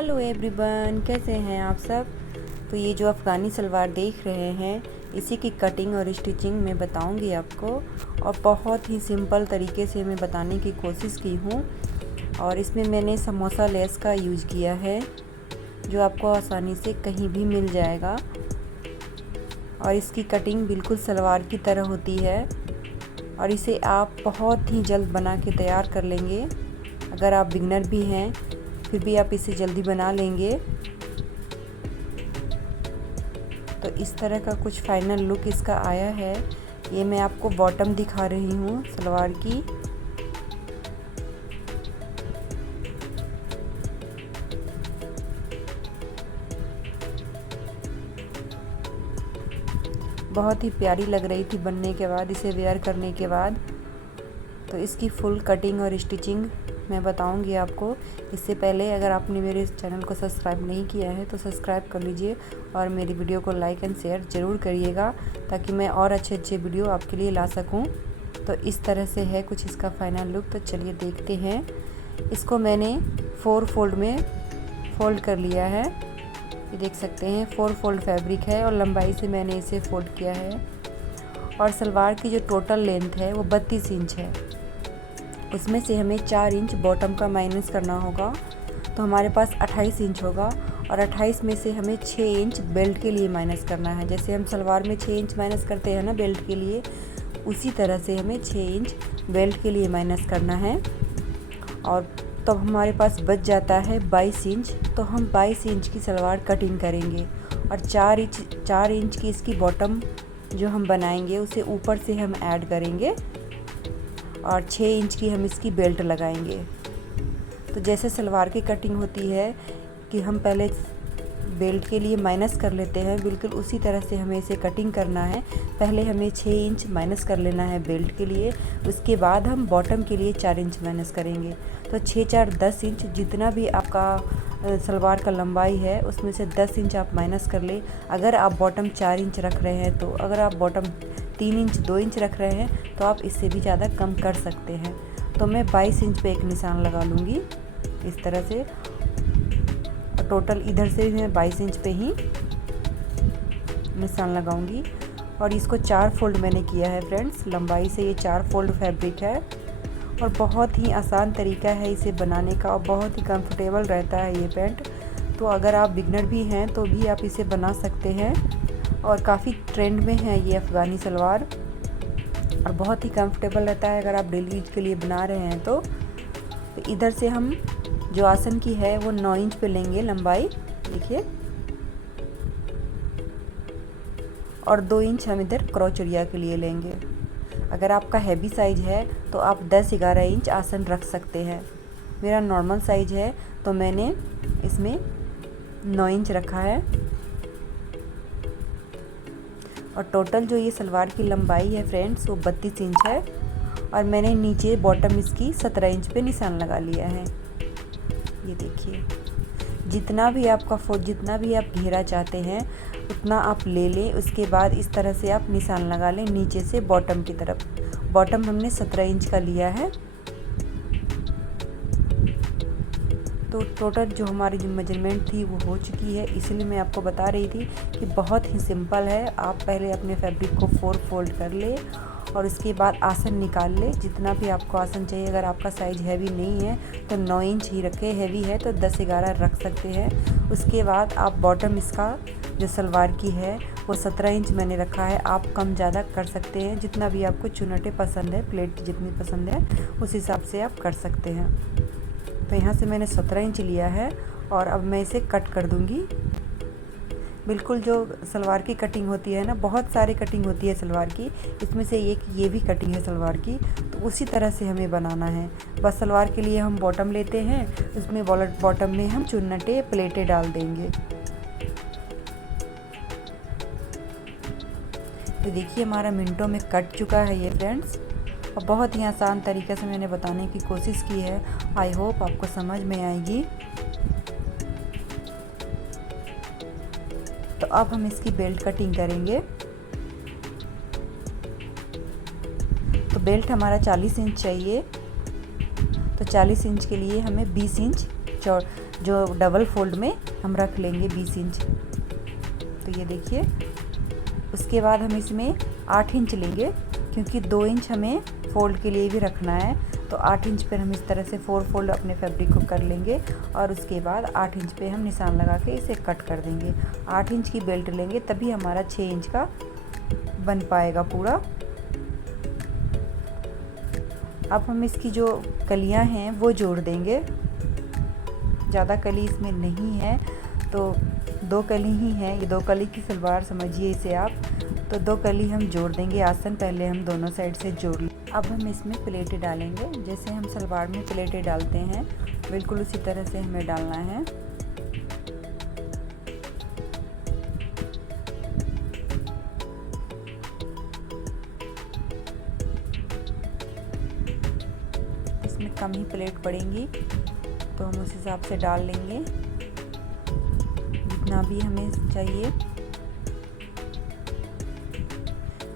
Hello everyone, कैसे हैं आप सब। तो ये जो अफ़गानी सलवार देख रहे हैं, इसी की कटिंग और स्टिचिंग मैं बताऊंगी आपको, और बहुत ही सिंपल तरीके से मैं बताने की कोशिश की हूँ। और इसमें मैंने समोसा लेस का यूज़ किया है, जो आपको आसानी से कहीं भी मिल जाएगा। और इसकी कटिंग बिल्कुल सलवार की तरह होती है, और इसे आप बहुत ही जल्द बना के तैयार कर लेंगे। अगर आप बिगनर भी हैं फिर भी आप इसे जल्दी बना लेंगे। तो इस तरह का कुछ फाइनल लुक इसका आया है। ये मैं आपको बॉटम दिखा रही हूँ सलवार की। बहुत ही प्यारी लग रही थी बनने के बाद, इसे वेयर करने के बाद। तो इसकी फुल कटिंग और स्टिचिंग मैं बताऊंगी आपको। इससे पहले अगर आपने मेरे चैनल को सब्सक्राइब नहीं किया है तो सब्सक्राइब कर लीजिए, और मेरी वीडियो को लाइक एंड शेयर ज़रूर करिएगा, ताकि मैं और अच्छे वीडियो आपके लिए ला सकूं। तो इस तरह से है कुछ इसका फाइनल लुक। तो चलिए देखते हैं। इसको मैंने 4 फोल्ड में फ़ोल्ड कर लिया है। ये देख सकते हैं 4 फोल्ड फैब्रिक है, और लंबाई से मैंने इसे फ़ोल्ड किया है। और सलवार की जो टोटल लेंथ है वो 32 इंच है। उसमें से हमें 4 इंच बॉटम का माइनस करना होगा, तो हमारे पास 28 इंच होगा। और 28 में से हमें 6 इंच बेल्ट के लिए माइनस करना है। जैसे हम सलवार में 6 इंच माइनस करते हैं ना बेल्ट के लिए, उसी तरह से हमें 6 इंच बेल्ट के लिए माइनस करना है। और तब हमारे पास बच जाता है 22 इंच। तो हम 22 इंच की सलवार कटिंग करेंगे, और 4 इंच की इसकी बॉटम जो हम बनाएंगे उसे ऊपर से हम ऐड करेंगे, और 6 इंच की हम इसकी बेल्ट लगाएंगे। तो जैसे सलवार की कटिंग होती है कि हम पहले बेल्ट के लिए माइनस कर लेते हैं, बिल्कुल उसी तरह से हमें इसे कटिंग करना है। पहले हमें 6 इंच माइनस कर लेना है बेल्ट के लिए, उसके बाद हम बॉटम के लिए 4 इंच माइनस करेंगे। तो 6 4 10 इंच, जितना भी आपका सलवार का लंबाई है उसमें से 10 इंच आप माइनस कर ले। अगर आप बॉटम 4 इंच रख रहे हैं, तो अगर आप बॉटम 3 इंच 2 इंच रख रहे हैं तो आप इससे भी ज़्यादा कम कर सकते हैं। तो मैं 22 इंच पे एक निशान लगा लूँगी इस तरह से। टोटल इधर से भी मैं 22 इंच पे ही निशान लगाऊंगी। और इसको 4 फोल्ड मैंने किया है फ्रेंड्स। लंबाई से ये 4 फोल्ड फैब्रिक है, और बहुत ही आसान तरीका है इसे बनाने का, और बहुत ही कंफर्टेबल रहता है ये पैंट। तो अगर आप बिगनर भी हैं तो भी आप इसे बना सकते हैं, और काफ़ी ट्रेंड में है ये अफ़गानी सलवार, और बहुत ही कंफर्टेबल रहता है अगर आप डेली यूज के लिए बना रहे हैं तो। इधर से हम जो आसन की है वो 9 इंच पे लेंगे लंबाई, देखिए, और 2 इंच हम इधर क्रॉचरिया के लिए लेंगे। अगर आपका हैवी साइज है तो आप 10-11 इंच आसन रख सकते हैं। मेरा नॉर्मल साइज है तो मैंने इसमें 9 इंच रखा है। और टोटल जो ये सलवार की लंबाई है फ्रेंड्स वो 32 इंच है, और मैंने नीचे बॉटम इसकी 17 इंच पे निशान लगा लिया है। ये देखिए, जितना भी आप घेरा चाहते हैं उतना आप ले लें। उसके बाद इस तरह से आप निशान लगा लें नीचे से बॉटम की तरफ। बॉटम हमने 17 इंच का लिया है। तो टोटल जो हमारी जो मेजरमेंट थी वो हो चुकी है, इसलिए मैं आपको बता रही थी कि बहुत ही सिंपल है। आप पहले अपने फैब्रिक को 4 फोल्ड कर ले, और उसके बाद आसन निकाल ले, जितना भी आपको आसन चाहिए। अगर आपका साइज़ हैवी नहीं है तो 9 इंच ही रखें, हैवी है तो 10-11 रख सकते हैं। उसके बाद आप बॉटम इसका जो सलवार की है वो 17 इंच मैंने रखा है। आप कम ज़्यादा कर सकते हैं, जितना भी आपको चुनटे पसंद है, प्लेट जितनी पसंद है उस हिसाब से आप कर सकते हैं। तो यहाँ से मैंने 17 इंच लिया है, और अब मैं इसे कट कर दूँगी। बिल्कुल जो सलवार की कटिंग होती है ना, बहुत सारी कटिंग होती है सलवार की, इसमें से एक ये भी कटिंग है सलवार की। तो उसी तरह से हमें बनाना है। बस सलवार के लिए हम बॉटम लेते हैं, उसमें बॉटम में हम चुन्नटे प्लेटें डाल देंगे। तो देखिए हमारा मिनटों में कट चुका है ये फ्रेंड्स, और बहुत ही आसान तरीके से मैंने बताने की कोशिश की है। आई होप आपको समझ में आएगी। तो अब हम इसकी बेल्ट कटिंग करेंगे। तो बेल्ट हमारा 40 इंच चाहिए, तो 40 इंच के लिए हमें 20 इंच जो डबल फोल्ड में हम रख लेंगे 20 इंच। तो ये देखिए, उसके बाद हम इसमें 8 इंच लेंगे, क्योंकि 2 इंच हमें फोल्ड के लिए भी रखना है। तो 8 इंच पर हम इस तरह से 4 फोल्ड अपने फैब्रिक को कर लेंगे और उसके बाद 8 इंच पे हम निशान लगा के इसे कट कर देंगे। 8 इंच की बेल्ट लेंगे, तभी हमारा 6 इंच का बन पाएगा पूरा। अब हम इसकी जो कलियां हैं वो जोड़ देंगे। ज़्यादा कली इसमें नहीं है, तो 2 कली ही है, ये 2 कली की सलवार समझिए इसे आप। तो 2 कली हम जोड़ देंगे आसन, पहले हम दोनों साइड से जोड़ लें। अब हम इसमें प्लेटें डालेंगे, जैसे हम सलवार में प्लेटें डालते हैं बिल्कुल उसी तरह से हमें डालना है। इसमें कम ही प्लेट पड़ेंगी, तो हम उस हिसाब से डाल लेंगे जितना भी हमें चाहिए।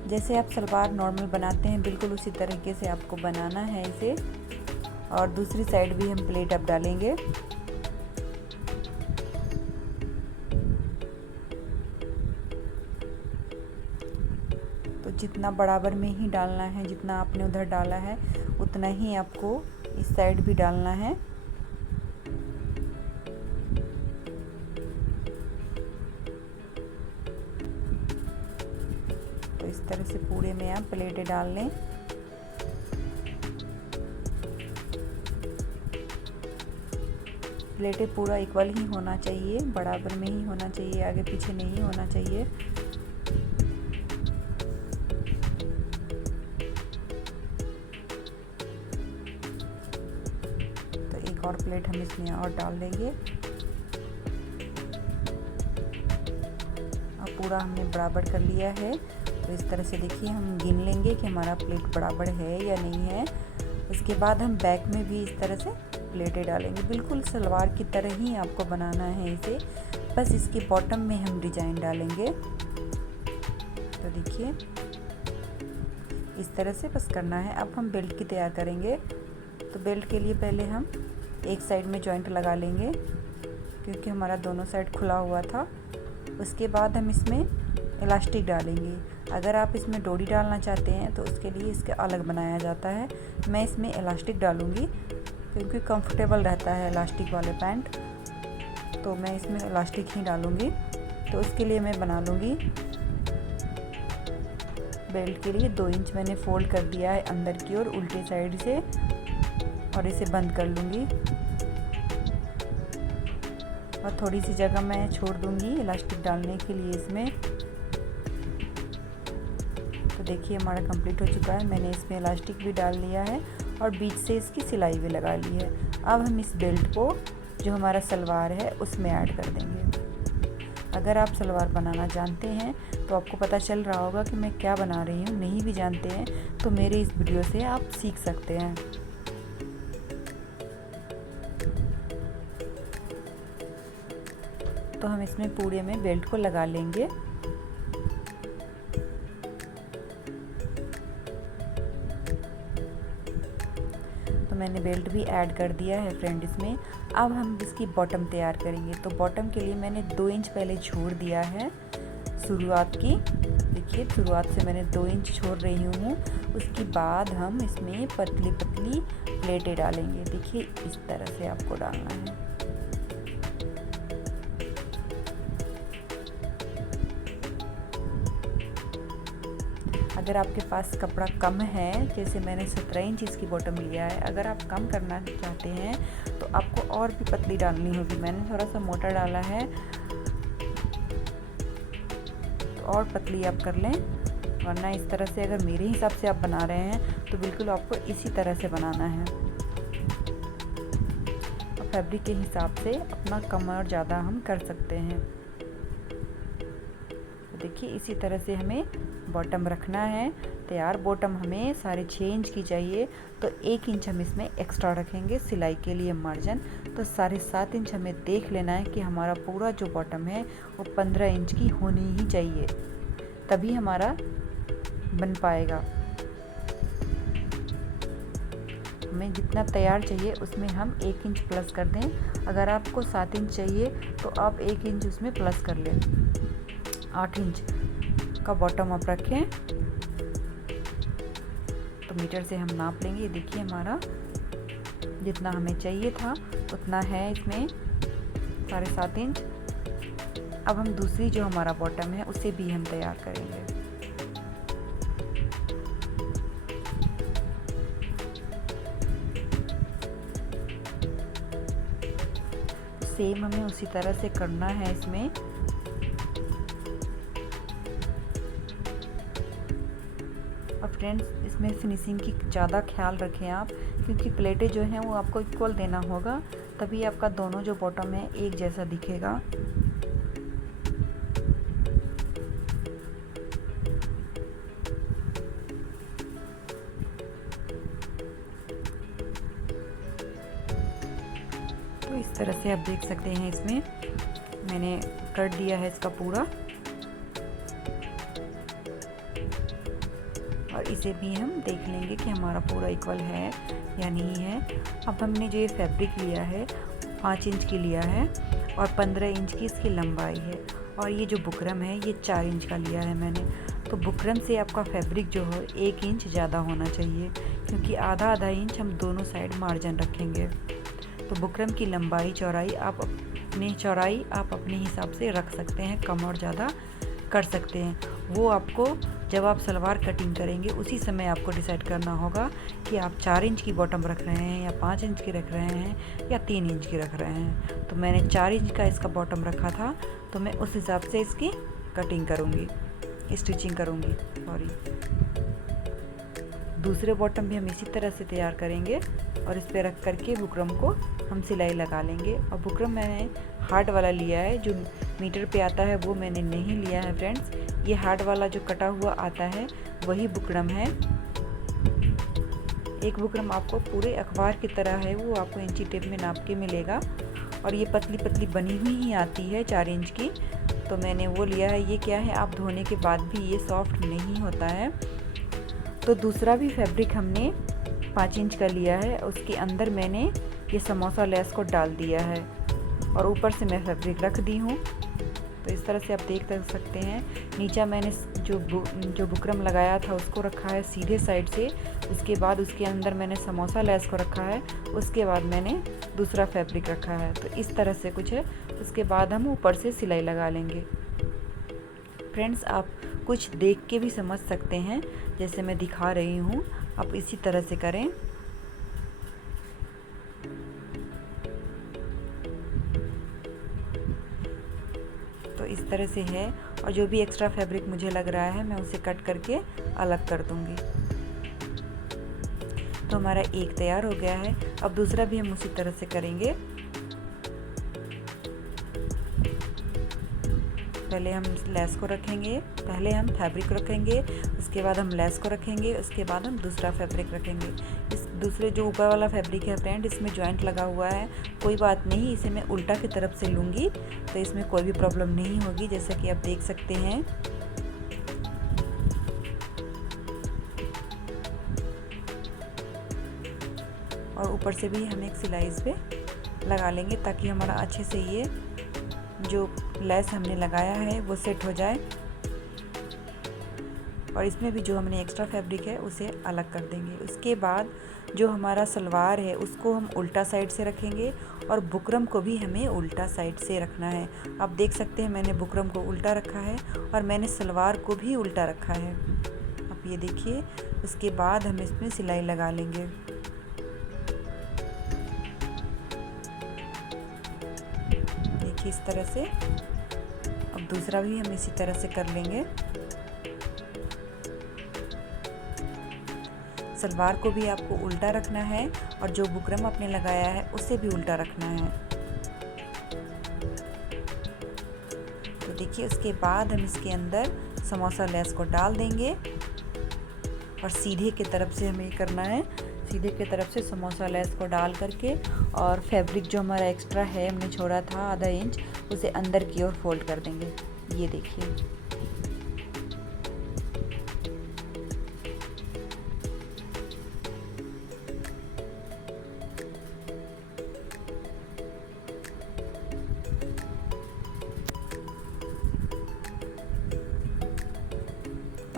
जैसे आप सलवार नॉर्मल बनाते हैं बिल्कुल उसी तरीके से आपको बनाना है इसे। और दूसरी साइड भी हम प्लेट अब डालेंगे। तो जितना बराबर में ही डालना है, जितना आपने उधर डाला है उतना ही आपको इस साइड भी डालना है। तो इस तरह से पूरे में आप प्लेटें डाल लें। प्लेटें पूरा इक्वल ही होना चाहिए, बराबर में ही होना चाहिए, आगे पीछे नहीं होना चाहिए। तो एक और प्लेट हम इसमें और डाल देंगे। अब पूरा हमने बराबर कर लिया है। तो इस तरह से देखिए, हम गिन लेंगे कि हमारा प्लेट बराबर है या नहीं है। इसके बाद हम बैक में भी इस तरह से प्लेटें डालेंगे, बिल्कुल सलवार की तरह ही आपको बनाना है इसे, बस इसके बॉटम में हम डिजाइन डालेंगे। तो देखिए इस तरह से बस करना है। अब हम बेल्ट की तैयार करेंगे। तो बेल्ट के लिए पहले हम एक साइड में जॉइंट लगा लेंगे, क्योंकि हमारा दोनों साइड खुला हुआ था। उसके बाद हम इसमें इलास्टिक डालेंगे। अगर आप इसमें डोरी डालना चाहते हैं तो उसके लिए इसके अलग बनाया जाता है। मैं इसमें इलास्टिक डालूँगी क्योंकि कंफर्टेबल रहता है इलास्टिक वाले पैंट, तो मैं इसमें इलास्टिक ही डालूँगी। तो उसके लिए मैं बना लूँगी बेल्ट के लिए 2 इंच मैंने फोल्ड कर दिया है अंदर की ओर उल्टे साइड से, और इसे बंद कर लूँगी। और थोड़ी सी जगह मैं छोड़ दूँगी इलास्टिक डालने के लिए इसमें। तो देखिए हमारा कंप्लीट हो चुका है। मैंने इसमें इलास्टिक भी डाल लिया है और बीच से इसकी सिलाई भी लगा ली है। अब हम इस बेल्ट को जो हमारा सलवार है उसमें ऐड कर देंगे। अगर आप सलवार बनाना जानते हैं तो आपको पता चल रहा होगा कि मैं क्या बना रही हूँ। नहीं भी जानते हैं तो मेरे इस वीडियो से आप सीख सकते हैं। तो हम इसमें पूरे में बेल्ट को लगा लेंगे। तो मैंने बेल्ट भी ऐड कर दिया है फ्रेंड इसमें। अब हम इसकी बॉटम तैयार करेंगे। तो बॉटम के लिए मैंने 2 इंच पहले छोड़ दिया है शुरुआत की। देखिए शुरुआत से मैंने 2 इंच छोड़ रही हूँ। उसके बाद हम इसमें पतली पतली प्लेटें डालेंगे। देखिए इस तरह से आपको डालना है। अगर आपके पास कपड़ा कम है, जैसे मैंने 17 इंच इसकी बॉटम लिया है, अगर आप कम करना चाहते हैं तो आपको और भी पतली डालनी होगी। मैंने थोड़ा सा मोटा डाला है, तो और पतली आप कर लें, वरना इस तरह से अगर मेरे हिसाब से आप बना रहे हैं तो बिल्कुल आपको इसी तरह से बनाना है। और फैब्रिक के हिसाब से अपना कम और ज़्यादा हम कर सकते हैं। देखिए इसी तरह से हमें बॉटम रखना है तैयार। बॉटम हमें 6.5 इंच की चाहिए, तो 1 इंच हम इसमें एक्स्ट्रा रखेंगे सिलाई के लिए मार्जिन। तो 7.5 इंच हमें देख लेना है कि हमारा पूरा जो बॉटम है वो 15 इंच की होनी ही चाहिए, तभी हमारा बन पाएगा। हमें जितना तैयार चाहिए उसमें हम 1 इंच प्लस कर दें। अगर आपको 7 इंच चाहिए तो आप 1 इंच उसमें प्लस कर लें। 8 इंच का बॉटम आप रखें। तो मीटर से हम नाप लेंगे। ये देखिए हमारा जितना हमें चाहिए था उतना है इसमें 7.5 इंच। अब हम दूसरी जो हमारा बॉटम है उसे भी हम तैयार करेंगे। सेम हमें उसी तरह से करना है इसमें। और फ्रेंड्स, इसमें फिनिशिंग की ज़्यादा ख्याल रखें आप, क्योंकि प्लेटें जो हैं वो आपको इक्वल देना होगा, तभी आपका दोनों जो बॉटम है एक जैसा दिखेगा। तो इस तरह से आप देख सकते हैं इसमें मैंने कर दिया है इसका पूरा, और इसे भी हम देख लेंगे कि हमारा पूरा इक्वल है या नहीं है। अब हमने जो ये फैब्रिक लिया है 5 इंच की लिया है और 15 इंच की इसकी लंबाई है, और ये जो बुकरम है ये 4 इंच का लिया है मैंने। तो बुकरम से आपका फैब्रिक जो है 1 इंच ज़्यादा होना चाहिए, क्योंकि आधा आधा इंच हम दोनों साइड मार्जिन रखेंगे। तो बुकरम की लंबाई चौड़ाई आप अपने हिसाब से रख सकते हैं, कम और ज़्यादा कर सकते हैं। वो आपको जब आप सलवार कटिंग करेंगे उसी समय आपको डिसाइड करना होगा कि आप 4 इंच की बॉटम रख रहे हैं या 5 इंच की रख रहे हैं या 3 इंच की रख रहे हैं। तो मैंने 4 इंच का इसका बॉटम रखा था, तो मैं उस हिसाब से इसकी कटिंग करूँगी, स्टिचिंग करूँगी। सॉरी, दूसरे बॉटम भी हम इसी तरह से तैयार करेंगे और इस पर रख करके बुकरम को हम सिलाई लगा लेंगे। और बुकरम मैंने हार्ड वाला लिया है, जो मीटर पे आता है वो मैंने नहीं लिया है फ्रेंड्स। ये हार्ड वाला जो कटा हुआ आता है वही बुकरम है। एक बुकरम आपको पूरे अखबार की तरह है, वो आपको इंची टेप में नाप के मिलेगा, और ये पतली पतली बनी हुई ही आती है 4 इंच की। तो मैंने वो लिया है। ये क्या है, आप धोने के बाद भी ये सॉफ्ट नहीं होता है। तो दूसरा भी फैब्रिक हमने 5 इंच का लिया है, उसके अंदर मैंने ये समोसा लेस को डाल दिया है और ऊपर से मैं फैब्रिक रख दी हूँ। तो इस तरह से आप देख सकते हैं। नीचे मैंने जो बुकरम लगाया था उसको रखा है सीधे साइड से, उसके बाद उसके अंदर मैंने समोसा लेस को रखा है, उसके बाद मैंने दूसरा फैब्रिक रखा है। तो इस तरह से कुछ है। उसके बाद हम ऊपर से सिलाई लगा लेंगे। फ्रेंड्स, आप कुछ देख के भी समझ सकते हैं, जैसे मैं दिखा रही हूँ, आप इसी तरह से करें। तो इस तरह से है, और जो भी एक्स्ट्रा फैब्रिक मुझे लग रहा है मैं उसे कट करके अलग कर दूंगी। तो हमारा एक तैयार हो गया है। अब दूसरा भी हम उसी तरह से करेंगे। पहले हम लेस को रखेंगे, पहले हम फैब्रिक रखेंगे, उसके बाद हम लेस को रखेंगे, उसके बाद हम दूसरा फैब्रिक रखेंगे। इस दूसरे जो ऊपर वाला फैब्रिक है फ्रेंड, इसमें जॉइंट लगा हुआ है, कोई बात नहीं, इसे मैं उल्टा की तरफ से लूँगी तो इसमें कोई भी प्रॉब्लम नहीं होगी, जैसा कि आप देख सकते हैं। और ऊपर से भी हम एक सिलाई इस पे लगा लेंगे, ताकि हमारा अच्छे से ये जो लेस हमने लगाया है वो सेट हो जाए। और इसमें भी जो हमने एक्स्ट्रा फैब्रिक है उसे अलग कर देंगे। उसके बाद जो हमारा सलवार है उसको हम उल्टा साइड से रखेंगे, और बुकरम को भी हमें उल्टा साइड से रखना है। आप देख सकते हैं मैंने बुकरम को उल्टा रखा है और मैंने सलवार को भी उल्टा रखा है। आप ये देखिए। उसके बाद हम इसमें सिलाई लगा लेंगे। देखिए इस तरह से। अब दूसरा भी हम इसी तरह से कर लेंगे। सलवार को भी आपको उल्टा रखना है, और जो बुकरम आपने लगाया है उसे भी उल्टा रखना है। तो देखिए, उसके बाद हम इसके अंदर समोसा लेस को डाल देंगे, और सीधे की तरफ से हमें करना है। सीधे की तरफ से समोसा लेस को डाल करके, और फैब्रिक जो हमारा एक्स्ट्रा है हमने छोड़ा था आधा इंच, उसे अंदर की ओर फोल्ड कर देंगे। ये देखिए।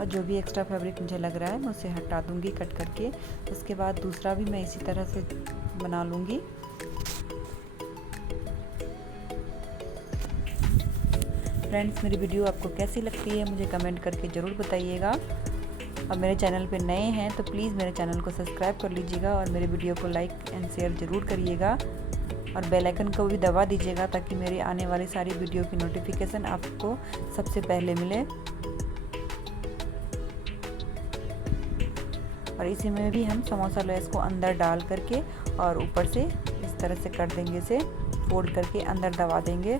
जो भी एक्स्ट्रा फैब्रिक मुझे लग रहा है मैं उसे हटा दूँगी कट करके। उसके बाद दूसरा भी मैं इसी तरह से बना लूँगी। फ्रेंड्स, मेरी वीडियो आपको कैसी लगती है मुझे कमेंट करके ज़रूर बताइएगा। और मेरे चैनल पे नए हैं तो प्लीज़ मेरे चैनल को सब्सक्राइब कर लीजिएगा और मेरे वीडियो को लाइक एंड शेयर ज़रूर करिएगा और बेल आइकन को भी दबा दीजिएगा ताकि मेरी आने वाली सारी वीडियो की नोटिफिकेशन आपको सबसे पहले मिले। और इसी में भी हम समोसा लेस को अंदर डाल करके और ऊपर से इस तरह से कर देंगे, इसे फोल्ड करके अंदर दबा देंगे।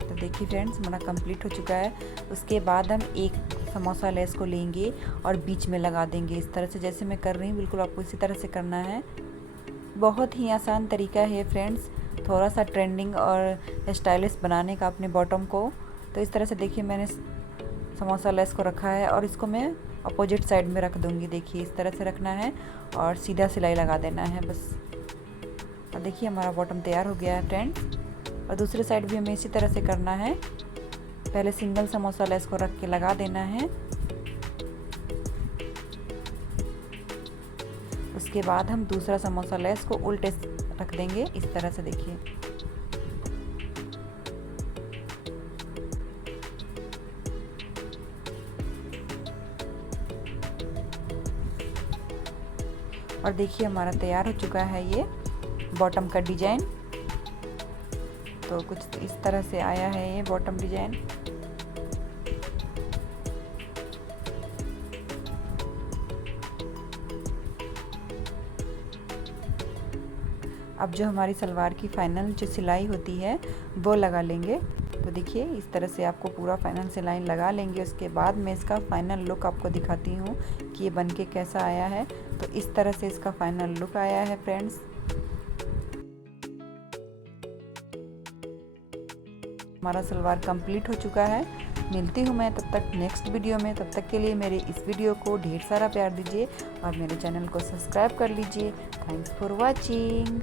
तो देखिए फ्रेंड्स, हमारा कंप्लीट हो चुका है। उसके बाद हम एक समोसा लेस को लेंगे और बीच में लगा देंगे इस तरह से, जैसे मैं कर रही हूँ बिल्कुल आपको इसी तरह से करना है। बहुत ही आसान तरीका है फ्रेंड्स, थोड़ा सा ट्रेंडिंग और स्टाइलिश बनाने का अपने बॉटम को। तो इस तरह से देखिए मैंने समोसा लेस को रखा है और इसको मैं अपोजिट साइड में रख दूँगी। देखिए इस तरह से रखना है और सीधा सिलाई लगा देना है बस। और देखिए हमारा बॉटम तैयार हो गया है फ्रेंड्स। और दूसरे साइड भी हमें इसी तरह से करना है। पहले सिंगल समोसा लेस को रख के लगा देना है। उसके बाद हम दूसरा समोसा लेस को उल्टे रख देंगे इस तरह से। देखिए और देखिए हमारा तैयार हो चुका है ये बॉटम का डिजाइन। तो कुछ इस तरह से आया है ये बॉटम डिजाइन। अब जो हमारी सलवार की फाइनल जो सिलाई होती है वो लगा लेंगे। तो देखिए इस तरह से आपको पूरा फाइनल सिलाई लगा लेंगे। उसके बाद मैं इसका फाइनल लुक आपको दिखाती हूँ कि ये बनके कैसा आया है। तो इस तरह से इसका फाइनल लुक आया है फ्रेंड्स। हमारा सलवार कंप्लीट हो चुका है। मिलती हूँ मैं तब तक नेक्स्ट वीडियो में। तब तक के लिए मेरे इस वीडियो को ढेर सारा प्यार दीजिए और मेरे चैनल को सब्सक्राइब कर लीजिए। Thanks for watching.